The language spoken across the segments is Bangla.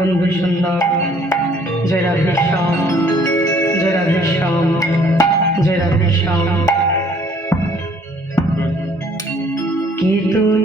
বন্ধু সুন্দর। জেরা বিষম জেরা বিষম জেরা বিষম জয় কি তুই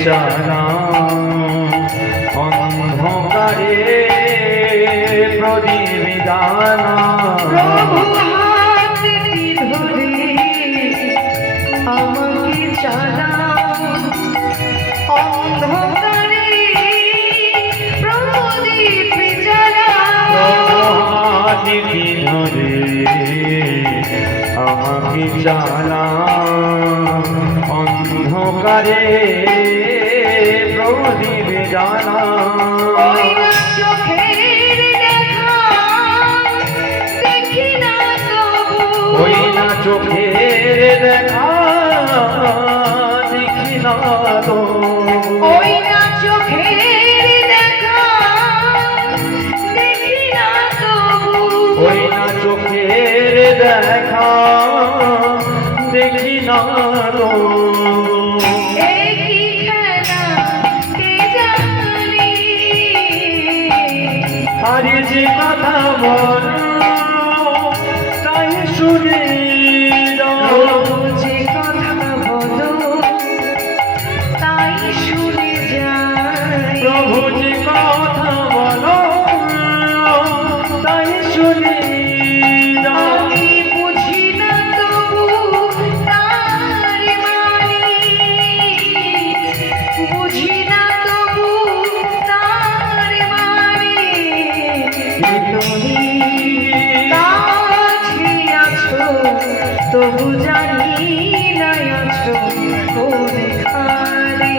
জানা অন্ধকারে প্রদীপ জানা আমাকে জানা অন্ধকারে প্রদীপ জানা ধরে আমাকে জানা অন্ধকারে জানা। ওই না চোখের দেখা দেখি না তো ওই না চোখের দেখা দেখি না তো ওই না চোখের দেখা দেখি না তো কথা বল তাই শুনি যে কথা বলো তাই শুনে যায় প্রভু কথা বলো তাই শুনি। তবু জানি না আছো কোন খালি।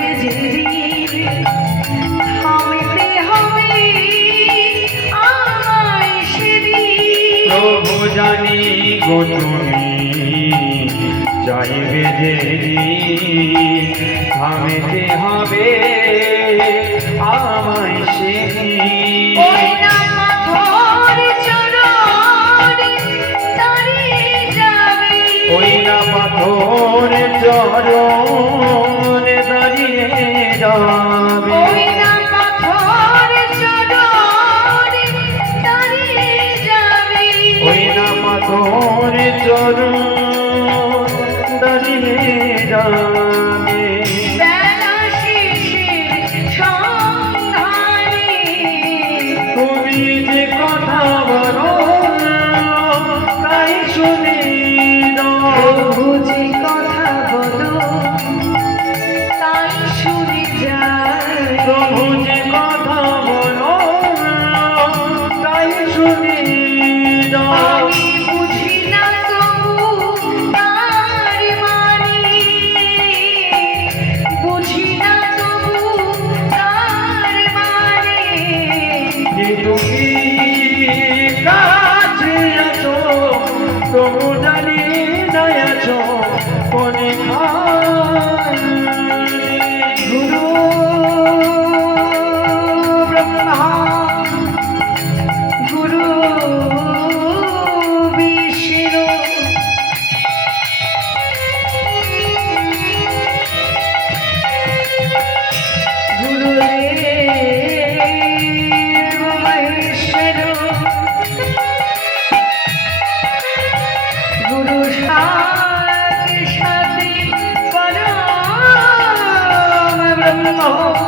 গো তুমি চাইবে যে থামিতে হবে আমায় 요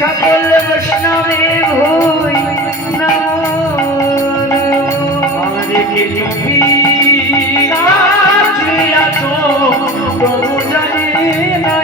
সকল বৈষ্ণবে ভূই নমো তো প্রভু জানি না